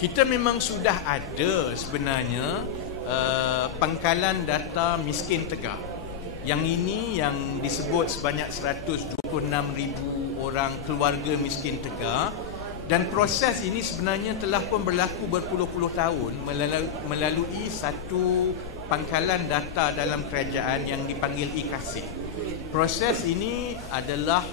Kita memang sudah ada sebenarnya pangkalan data miskin tegak. Yang ini yang disebut sebanyak 126,000 orang keluarga miskin tegak, dan proses ini sebenarnya telah pun berlaku berpuluh-puluh tahun melalui satu pangkalan data dalam kerajaan yang dipanggil IKUTI. Proses ini adalah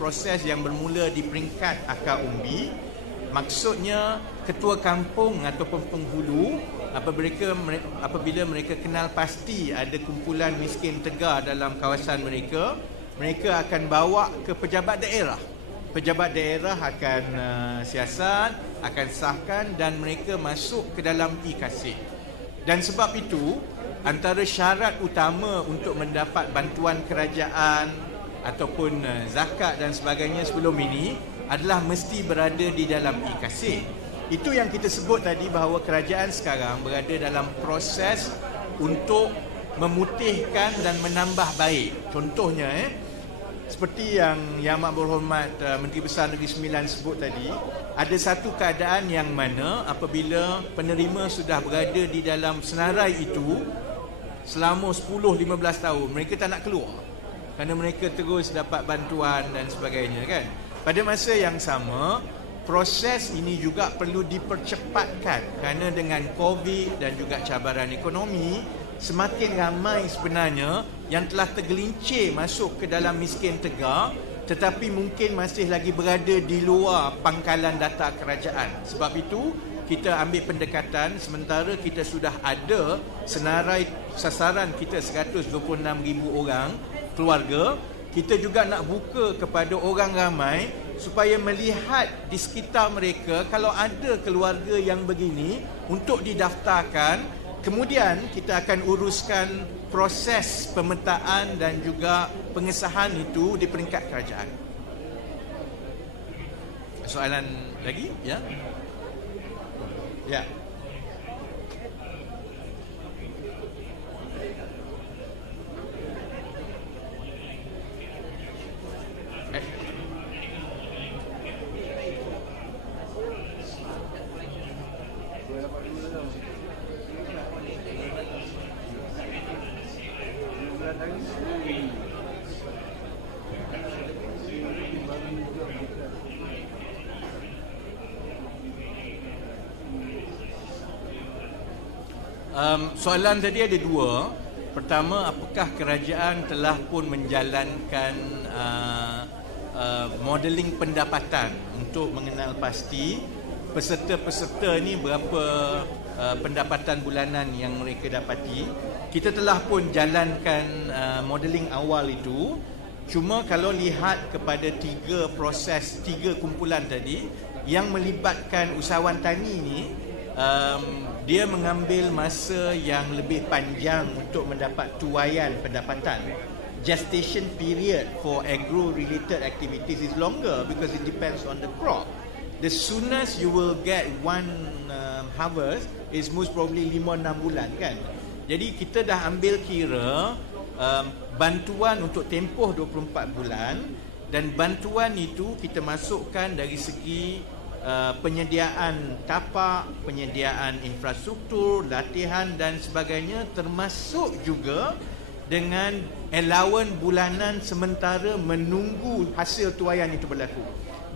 proses yang bermula di peringkat akar umbi. Maksudnya ketua kampung ataupun penghulu apabila mereka kenal pasti ada kumpulan miskin tegar dalam kawasan mereka, mereka akan bawa ke pejabat daerah. Pejabat daerah akan siasat, akan sahkan dan mereka masuk ke dalam IKUTI. Dan sebab itu, antara syarat utama untuk mendapat bantuan kerajaan ataupun zakat dan sebagainya sebelum ini adalah mesti berada di dalam IKUTI. Itu yang kita sebut tadi bahawa kerajaan sekarang berada dalam proses untuk memutihkan dan menambah baik. Contohnya seperti yang Yang Amat Berhormat Menteri Besar Negeri Sembilan sebut tadi, ada satu keadaan yang mana apabila penerima sudah berada di dalam senarai itu selama 10-15 tahun, mereka tak nak keluar kerana mereka terus dapat bantuan dan sebagainya, kan. Pada masa yang sama, proses ini juga perlu dipercepatkan kerana dengan COVID dan juga cabaran ekonomi, semakin ramai sebenarnya yang telah tergelincir masuk ke dalam miskin tegar tetapi mungkin masih lagi berada di luar pangkalan data kerajaan. Sebab itu, kita ambil pendekatan sementara kita sudah ada senarai sasaran kita 126,000 orang keluarga, kita juga nak buka kepada orang ramai supaya melihat di sekitar mereka kalau ada keluarga yang begini untuk didaftarkan. Kemudian kita akan uruskan proses pemetaan dan juga pengesahan itu di peringkat kerajaan. Soalan lagi? Ya? Ya. Soalan tadi ada dua. Pertama, apakah kerajaan telah pun menjalankan modeling pendapatan untuk mengenal pasti peserta-peserta ni berapa pendapatan bulanan yang mereka dapati. Kita telah pun jalankan modeling awal itu. Cuma kalau lihat kepada tiga kumpulan tadi yang melibatkan usahawan tani ni, dia mengambil masa yang lebih panjang untuk mendapat tuaian pendapatan. Gestation period for agro-related activities is longer because it depends on the crop. The soonest you will get one harvest is most probably 5-6 bulan, kan. Jadi kita dah ambil kira bantuan untuk tempoh 24 bulan, dan bantuan itu kita masukkan dari segi penyediaan tapak, penyediaan infrastruktur, latihan dan sebagainya, termasuk juga dengan allowance bulanan sementara menunggu hasil tuaian itu berlaku.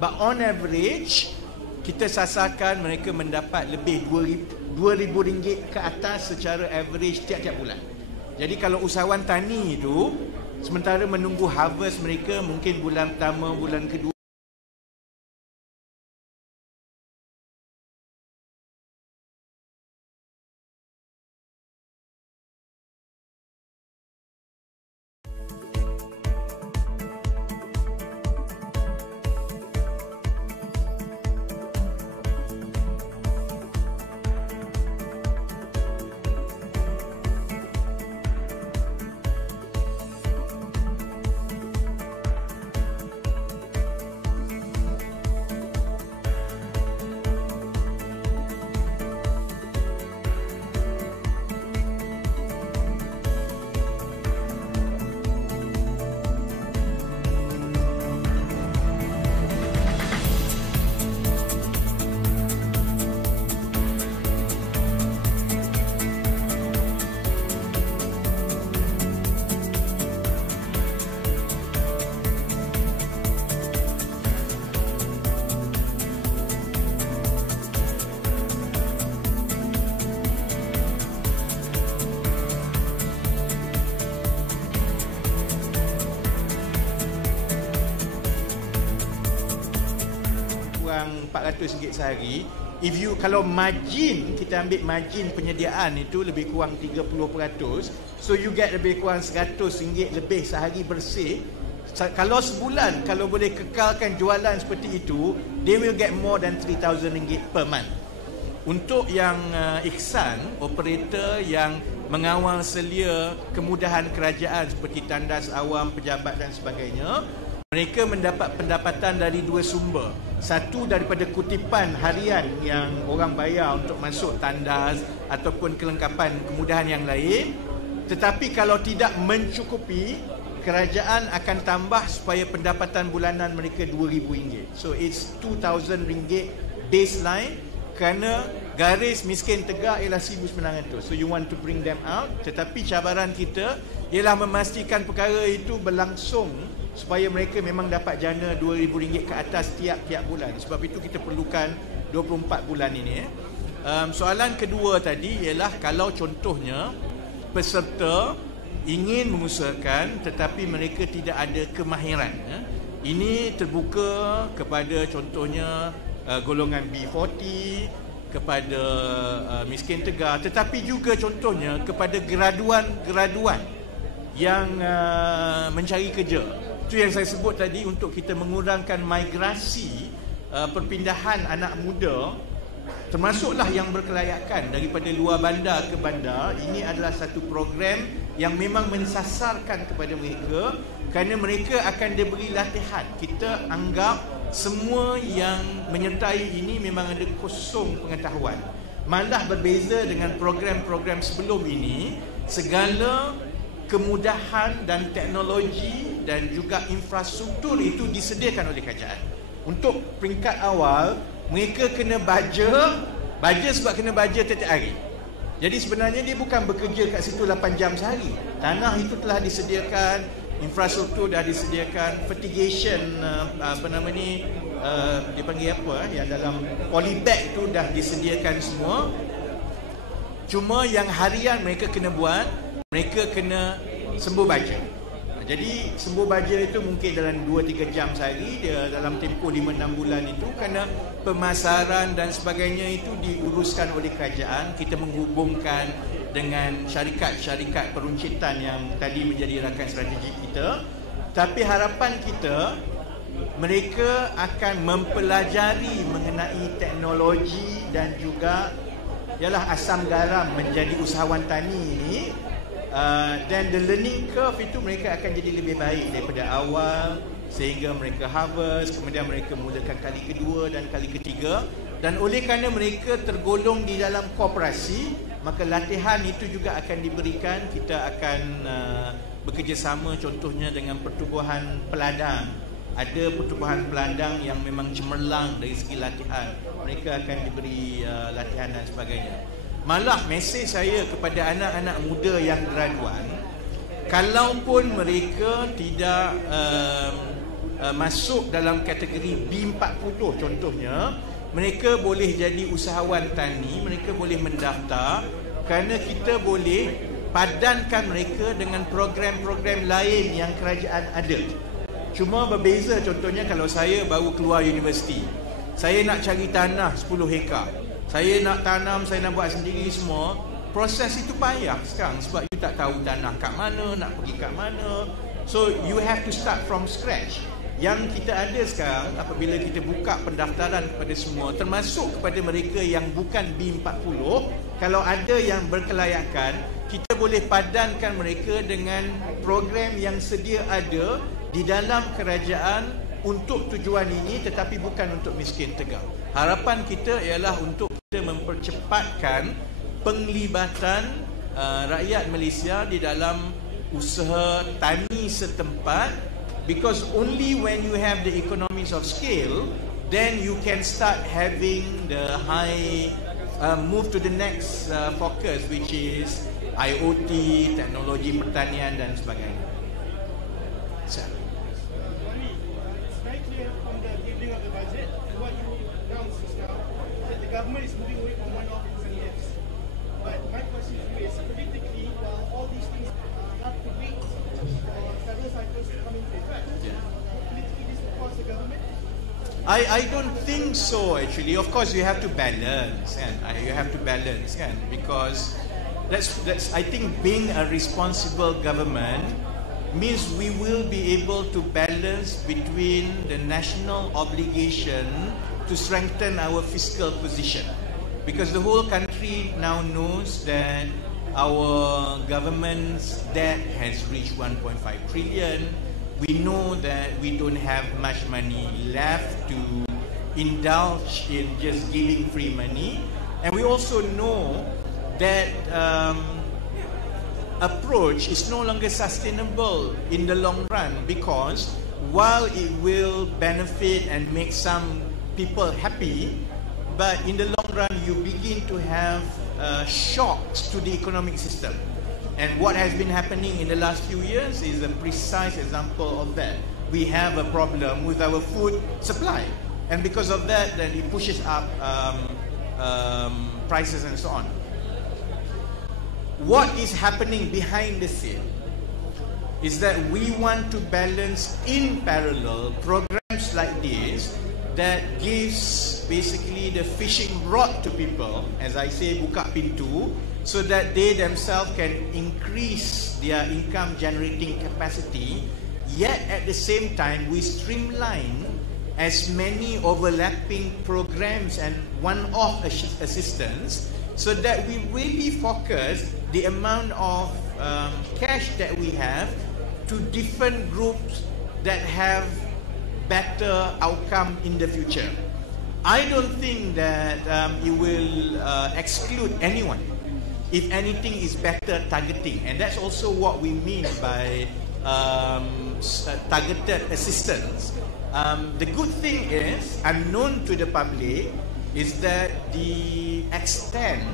But on average, kita sasarkan mereka mendapat lebih RM2,000 ke atas secara average tiap-tiap bulan. Jadi kalau usahawan tani itu sementara menunggu harvest mereka, mungkin bulan pertama, bulan kedua, RM400 sehari. Kalau margin, kita ambil margin penyediaan itu lebih kurang 30%, so you get lebih kurang RM100 lebih sehari bersih. Kalau sebulan, kalau boleh kekalkan jualan seperti itu, they will get more than RM3,000 per month. Untuk yang ihsan, operator yang mengawal selia kemudahan kerajaan seperti tandas awam, pejabat dan sebagainya, mereka mendapat pendapatan dari dua sumber. Satu daripada kutipan harian yang orang bayar untuk masuk tandas ataupun kelengkapan kemudahan yang lain. Tetapi kalau tidak mencukupi, kerajaan akan tambah supaya pendapatan bulanan mereka RM2,000. So it's RM2,000 baseline, kerana garis miskin tegak ialah RM1,900. So you want to bring them out. Tetapi cabaran kita ialah memastikan perkara itu berlangsung supaya mereka memang dapat jana RM2,000 ke atas tiap-tiap bulan. Sebab itu kita perlukan 24 bulan ini. Soalan kedua tadi ialah kalau contohnya peserta ingin mengusahakan tetapi mereka tidak ada kemahiran. Ini terbuka kepada contohnya golongan B40, kepada miskin tegar, tetapi juga contohnya kepada graduan yang mencari kerja. Itu yang saya sebut tadi, untuk kita mengurangkan migrasi perpindahan anak muda, termasuklah yang berkelayakan daripada luar bandar ke bandar. Ini adalah satu program yang memang mensasarkan kepada mereka, kerana mereka akan diberi latihan. Kita anggap semua yang menyertai ini memang ada kosong pengetahuan. Malah berbeza dengan program-program sebelum ini, segala kemudahan dan teknologi dan juga infrastruktur itu disediakan oleh kerajaan. Untuk peringkat awal, mereka kena baja sebab kena baja setiap hari. Jadi sebenarnya dia bukan bekerja kat situ 8 jam sehari. Tanah itu telah disediakan, infrastruktur dah disediakan, fertigation dia panggil apa yang dalam polybag tu dah disediakan semua. Cuma yang harian mereka kena buat, mereka kena sembuh baja. Jadi sembuh baja itu mungkin dalam 2-3 jam sehari, dia dalam tempoh 5-6 bulan itu, kerana pemasaran dan sebagainya itu diuruskan oleh kerajaan. Kita menghubungkan dengan syarikat-syarikat peruncitan yang tadi menjadi rakan strategi kita. Tapi harapan kita, mereka akan mempelajari mengenai teknologi dan juga ialah asam garam menjadi usahawan tani ini. Dan the learning curve itu mereka akan jadi lebih baik daripada awal sehingga mereka harvest, kemudian mereka mulakan kali kedua dan kali ketiga. Dan oleh kerana mereka tergolong di dalam koperasi, maka latihan itu juga akan diberikan. Kita akan bekerjasama contohnya dengan pertubuhan peladang. Ada pertubuhan peladang yang memang cemerlang dari segi latihan. Mereka akan diberi latihan dan sebagainya. Malah mesej saya kepada anak-anak muda yang graduan, kalaupun mereka tidak masuk dalam kategori B40 contohnya, mereka boleh jadi usahawan tani, mereka boleh mendaftar, kerana kita boleh padankan mereka dengan program-program lain yang kerajaan ada. Cuma berbeza, contohnya kalau saya baru keluar universiti, saya nak cari tanah 10 hektar, saya nak tanam, saya nak buat sendiri semua. Proses itu payah sekarang sebab you tak tahu tanah kat mana, nak pergi kat mana. So you have to start from scratch. Yang kita ada sekarang, apabila kita buka pendaftaran kepada semua, termasuk kepada mereka yang bukan B40, kalau ada yang berkelayakan, kita boleh padankan mereka dengan program yang sedia ada di dalam kerajaan untuk tujuan ini, tetapi bukan untuk miskin tegar. Harapan kita ialah untuk kita mempercepatkan penglibatan rakyat Malaysia di dalam usaha tani setempat, because only when you have the economies of scale, then you can start having the high move to the next focus, which is IoT, teknologi pertanian dan sebagainya. Government is moving away from one-off incentives. But my question to you is, politically, while all these things have to wait for federal cycles to come into effect, politically this will cost the government? I don't think so actually. Of course, you have to balance, and you have to balance, and because that's I think being a responsible government means we will be able to balance between the national obligation to strengthen our fiscal position, because the whole country now knows that our government's debt has reached 1.5 trillion. We know that we don't have much money left to indulge in just giving free money, and we also know that approach is no longer sustainable in the long run, because while it will benefit and make some people happy, but in the long run you begin to have shocks to the economic system. And what has been happening in the last few years is a precise example of that. We have a problem with our food supply, and because of that, then it pushes up prices and so on. What is happening behind the scene is that we want to balance in parallel programs like this that gives basically the fishing rod to people, as I say, buka pintu, so that they themselves can increase their income generating capacity, yet at the same time we streamline as many overlapping programs and one-off assistance, so that we really focus the amount of cash that we have to different groups that have better outcome in the future. I don't think that it will exclude anyone. If anything, is better targeting, and that's also what we mean by targeted assistance. The good thing is, unknown to the public, is that the extent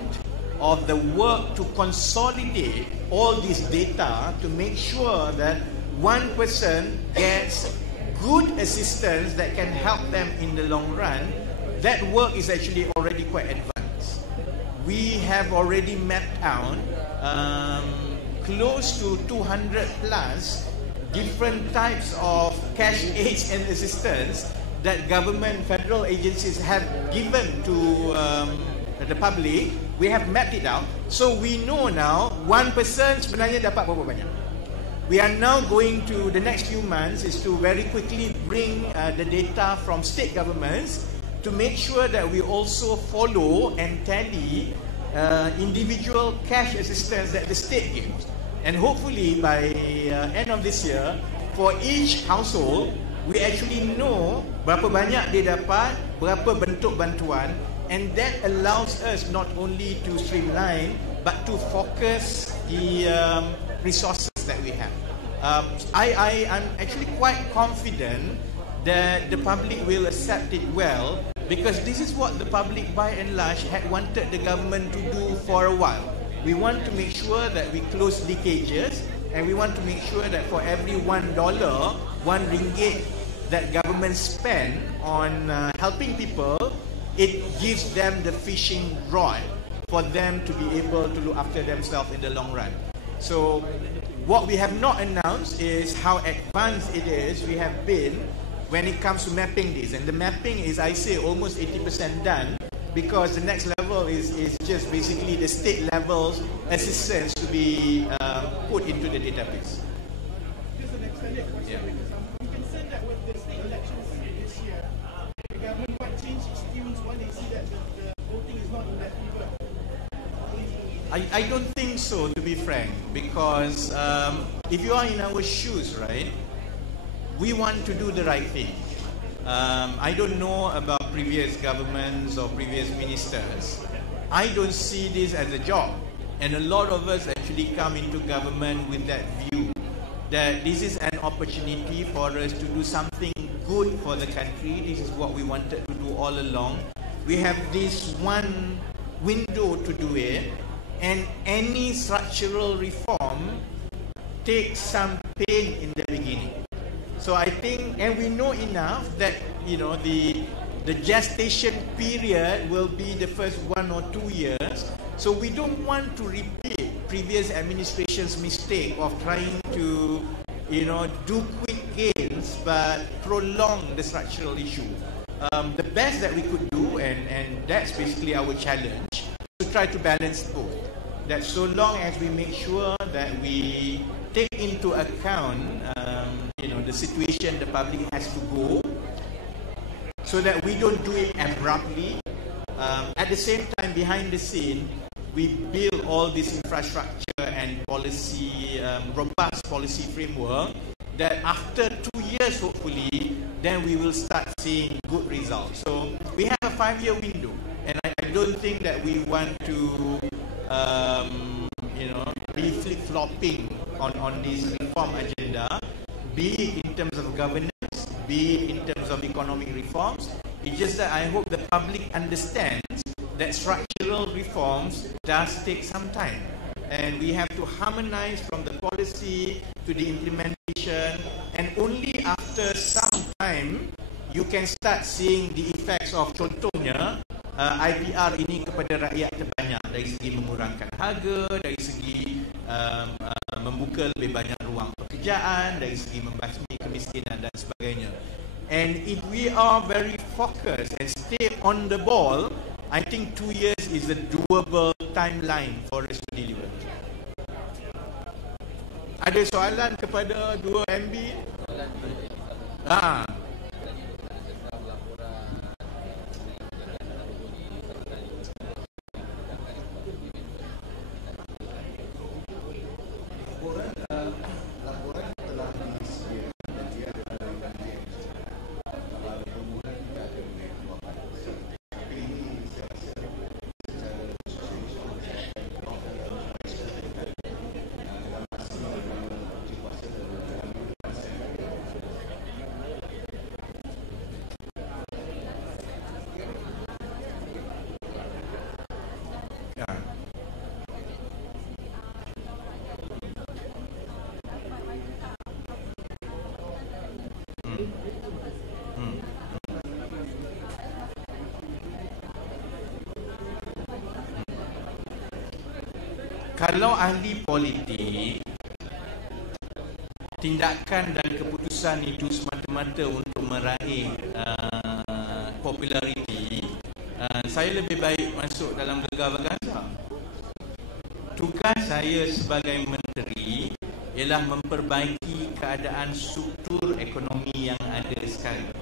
of the work to consolidate all this data to make sure that one person gets good assistance that can help them in the long run, that work is actually already quite advanced. We have already mapped out close to 200 plus different types of cash aids and assistance that government, federal agencies have given to the public. We have mapped it out, so we know now one person sebenarnya dapat berapa banyak. We are now going to, the next few months is to very quickly bring the data from state governments to make sure that we also follow and tally individual cash assistance that the state gives. And hopefully by end of this year, for each household, we actually know berapa banyak dia dapat, berapa bentuk bantuan, and that allows us not only to streamline, but to focus the resources that we have. I'm actually quite confident that the public will accept it well, because this is what the public by and large had wanted the government to do for a while. We want to make sure that we close leakages, and we want to make sure that for every $1, RM1 that government spend on helping people, it gives them the fishing rod for them to be able to look after themselves in the long run. So what we have not announced is how advanced it is we have been when it comes to mapping this. And the mapping is, I say, almost 80% done, because the next level is just basically the state level assistance to be put into the database. Here's an extended question, because I'm concerned that with the state elections this year, the government might change its tunes when they see that the voting is not in their favor. I don't think so, to be frank, because if you are in our shoes, right, we want to do the right thing. I don't know about previous governments or previous ministers. I don't see this as a job, and a lot of us actually come into government with that view, that this is an opportunity for us to do something good for the country. This is what we wanted to do all along. We have this one window to do it, and any structural reform takes some pain in the beginning. So I think, and we know enough that, you know, the gestation period will be the first 1 or 2 years. So we don't want to repeat previous administration's mistake of trying to, you know, do quick gains but prolong the structural issue. the best that we could do, and that's basically our challenge, to try to balance both. That so long as we make sure that we take into account, the situation the public has to go, so that we don't do it abruptly. At the same time, behind the scene, we build all this infrastructure and policy, robust policy framework, that after 2 years, hopefully, then we will start seeing good results. So we have a 5-year window, and I don't think that we want to, be flip-flopping on this reform agenda, be it in terms of governance, be it in terms of economic reforms. It's just that I hope the public understands that structural reforms does take some time, and we have to harmonize from the policy to the implementation, and only after some time you can start seeing the effects of, contohnya, IPR ini kepada rakyat terbanyak, dari segi mengurangkan harga, dari segi membuka lebih banyak ruang pekerjaan, dari segi membasmi kemiskinan dan sebagainya. And if we are very focused and stay on the ball, I think 2 years is a doable timeline for us to deliver. Ada soalan kepada 2 MB? Kalau ahli politik, tindakan dan keputusan itu semata-mata untuk meraih populariti, saya lebih baik masuk dalam gegar-berganza. Tugas saya sebagai menteri ialah memperbaiki keadaan struktur ekonomi yang ada sekarang.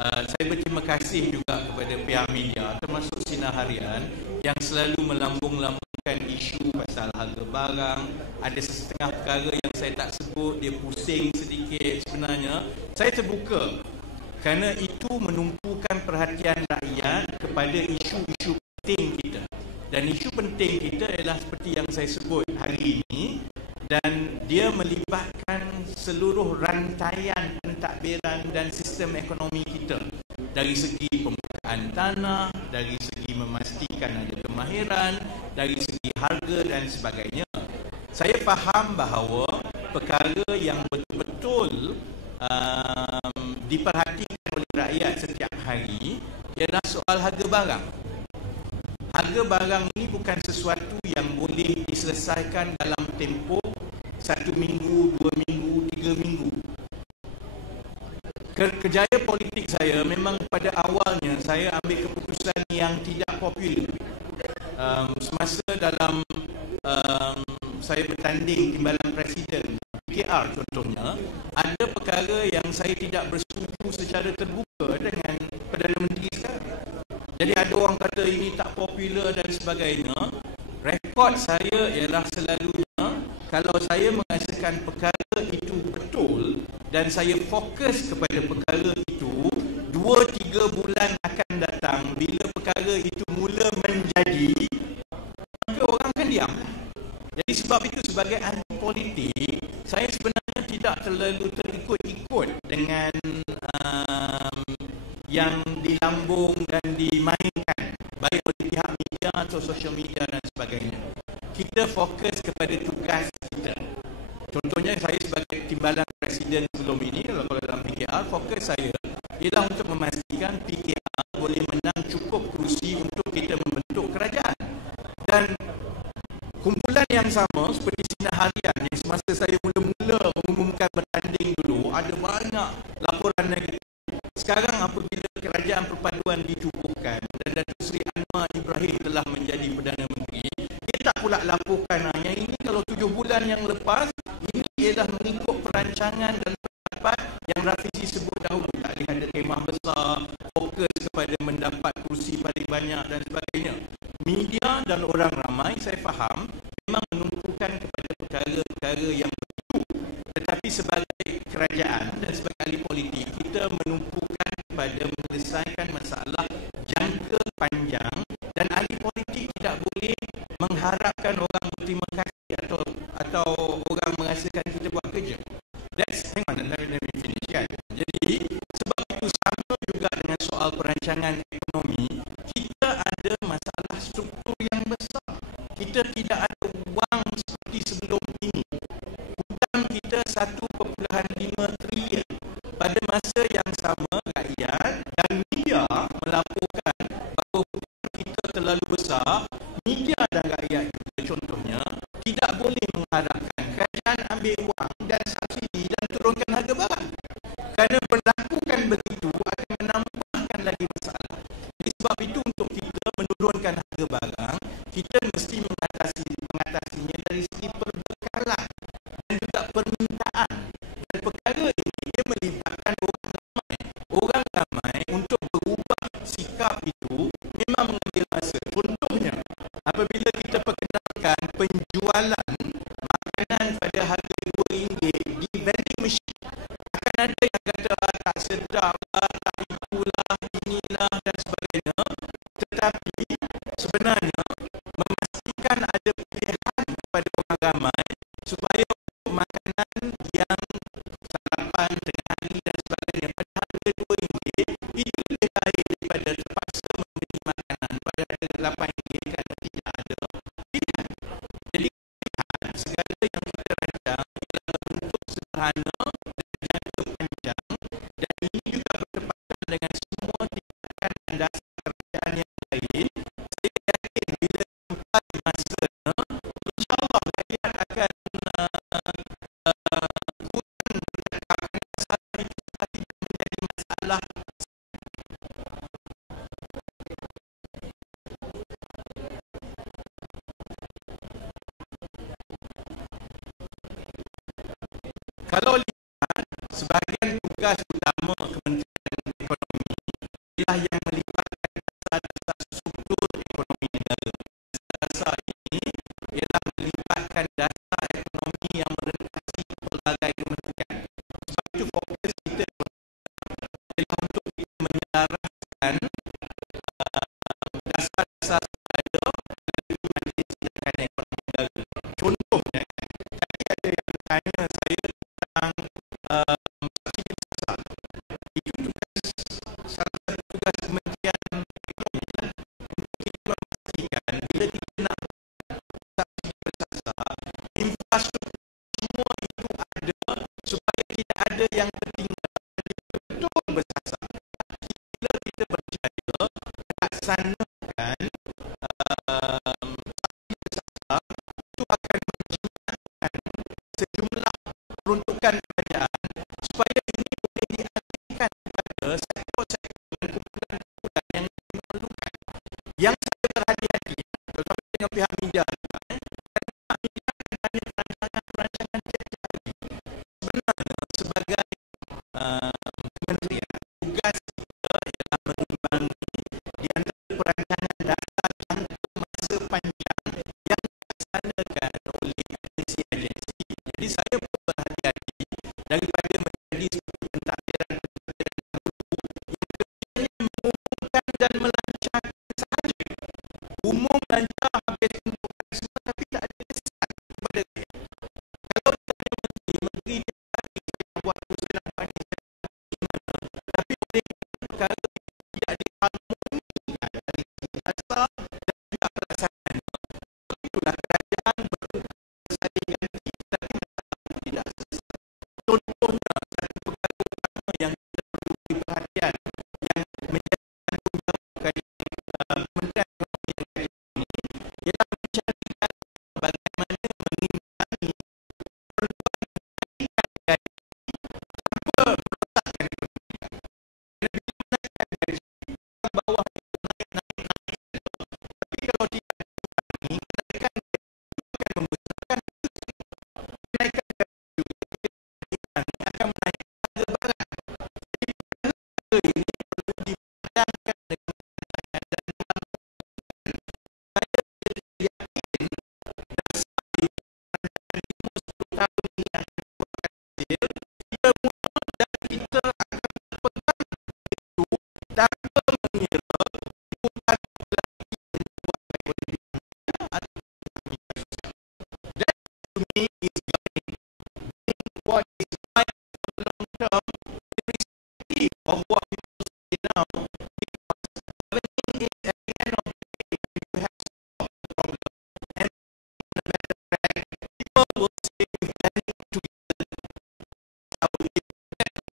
Saya berterima kasih juga kepada pihak media, termasuk Sinar Harian, yang selalu melambung-lambungkan isu pasal harga barang. Ada setengah perkara yang saya tak sebut, dia pusing sedikit. Sebenarnya saya terbuka kerana itu menumpukan perhatian rakyat kepada isu-isu penting kita. Dan isu penting kita ialah seperti yang saya sebut hari ini, dan dia melibatkan seluruh rantaian pentadbiran dan sistem ekonomi kita, dari segi pembukaan tanah, dari segi memastikan ada kemahiran, dari segi harga dan sebagainya. Saya faham bahawa perkara yang betul-betul diperhatikan oleh rakyat setiap hari ialah soal harga barang. Harga barang ini bukan sesuatu yang boleh diselesaikan dalam tempoh 1 minggu, 2 minggu, 3 minggu. Kerjaya politik saya memang pada awalnya saya ambil keputusan yang tidak popular. Semasa dalam saya bertanding timbalan presiden PKR contohnya, ada perkara yang saya tidak bersetuju secara terbuka dengan Perdana Menteri sekarang. Jadi ada orang kata ini tak popular dan sebagainya. Rekod saya ialah selalunya, kalau saya merasakan perkara itu betul dan saya fokus kepada perkara itu, 2-3 bulan akan datang, bila perkara itu mula menjadi, maka orang akan diam. Jadi sebab itu sebagai ahli politik, saya sebenarnya tidak terlalu terikut-ikut dengan yang dilambung dan dimainkan baik oleh pihak media atau sosial media dan sebagainya. Kita fokus kepada tugas kita. Contohnya saya sebagai timbalan presiden sebelum ini, kalau dalam PKR, fokus saya ialah untuk memastikan PKR boleh menang cukup kerusi untuk kita membentuk kerajaan. Dan kumpulan yang sama seperti Sinar Harian yang semasa saya mula-mula mengumumkan bertanding dulu, ada banyak laporan negatif. Sekarang apabila lepas, ini ialah mengikut perancangan dan pendapat yang Rafizi sebut dahulu. Tak boleh ada kemah besar, fokus kepada mendapat kursi paling banyak dan sebagainya. Media dan orang ramai, saya faham, memang menumpukan kepada perkara-perkara yang begitu. Tetapi sebagai kerajaan dan sebagai ahli politik, kita menumpukan kepada menyelesaikan masalah jangka panjang, dan ahli politik tidak boleh mengharapkan orang berterima kasih atau orang merasakan kita buat kerja. Hang on, let me finish, kan? Jadi, sebab itu sama juga dengan soal perancangan ekonomi, kita ada masalah struktur yang besar. Kita tidak ada wang seperti sebelum ini. Hutang kita 1.5 trilion. Pada masa yang sama, rakyat dan media melaporkan bahawa hutang kita terlalu besar. Media dan rakyat juga contohnya tidak boleh mengharapkan kerajaan ambil wang dan subsidi dan turunkan harga barang. Kerana berlakukan begitu akan menambahkan lagi masalah. Jadi sebab itu untuk kita menurunkan harga barang, kita mesti mengatasinya dari segi perbekalan dan juga permintaan. Dan perkara ini dia melibatkan orang ramai. Orang ramai untuk berubah sikap itu memang mengambil masa. Contohnya, apabila kita perkenalkan penjualan makanan pada harga RM2 di vending machine, akan ada yang kata tak sedap lah, tak itulah, inilah dan sebagainya. Tetapi sebenarnya memastikan ada pilihan kepada orang ramai supaya makanan yang sarapan, tengah hari dan sebagainya pada harga RM2 itu lebih baik daripada terpaksa membeli makanan pada harga RM8 kerana tidak ada pilihan. Jadi segala yang kita rancang ialah bentuk sederhana dan jangka panjang, dan ini juga bertepatan dengan semua tindakan dan dasar kerajaan yang lain. Saya yakin bila sampai masanya, insyaAllah rakyat akan kurang bercakap masalah itu sudah tidak menjadi masalah. Kalau lihat, sebahagian tugas utama Kementerian Ekonomi ialah yang melibatkan dasar-dasar struktur ekonomi negara. Dasar ini ialah melibatkan dasar ekonomi yang merelasi pelbagai kementerian. Sebab itu fokus kita ialah untuk kita menyelaraskan dasar-dasar ada dari Majlis Sidang Ekonomi Negara. Contohnya, tadi ada yang bertanya saya tentang subsidi besar. Itu tugas, salah satu tugas Kementerian Ekonomi lah, untuk kita memastikan bila kita nak subsidi besar, infrastruktur semua itu ada supaya tidak ada yang tertinggal dan betul bersasar. Bila kita berjaya melaksanakan subsidi besar, itu akan menjimatkan sejumlah peruntukan kerajaan supaya ini boleh dialihkan kepada sektor-sektor dan kumpulan-kumpulan yang diperlukan. Yang saya berhati-hati, terutama dengan pihak media, kerana media akan ada perancangan tiap-tiap hari. Sebenarnya sebagai kementerian, tugas kita ialah mengimbangi di antara perancangan dasar jangka masa panjang yang dilaksanakan oleh agensi-agensi. Jadi saya berhati-hati of what people say now, because governing is at the end of the day, you have to solve the problem. And the matter of fact, people will say we've done it together. How we did it.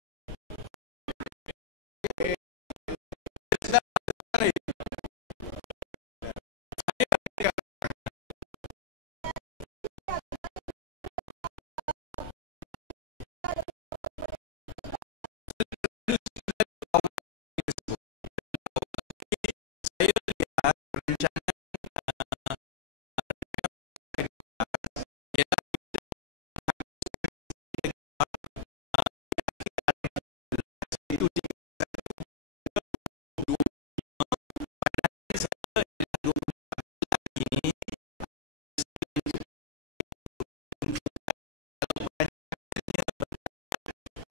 Saya lihat perencanaan ialah itu di ini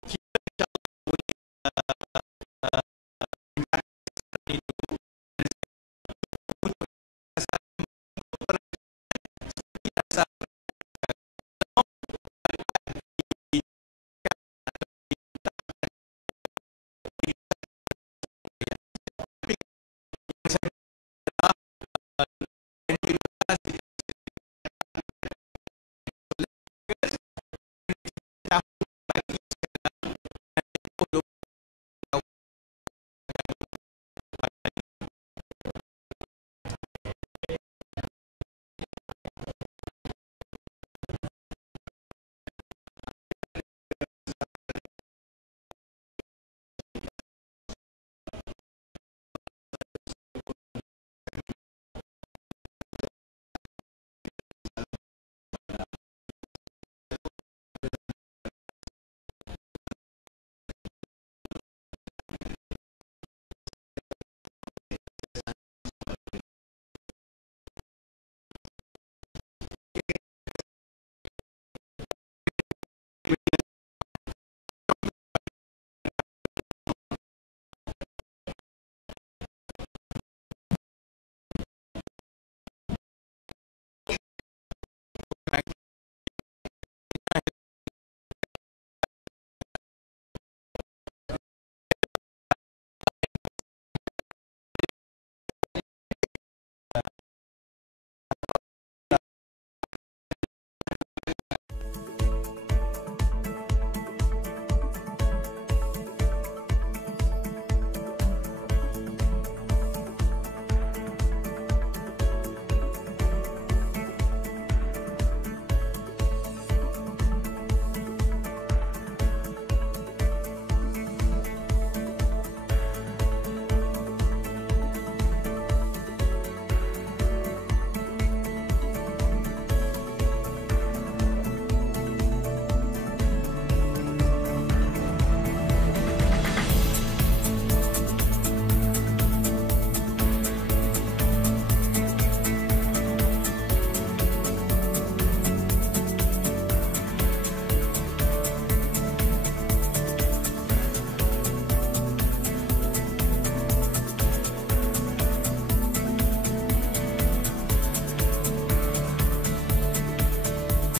kita boleh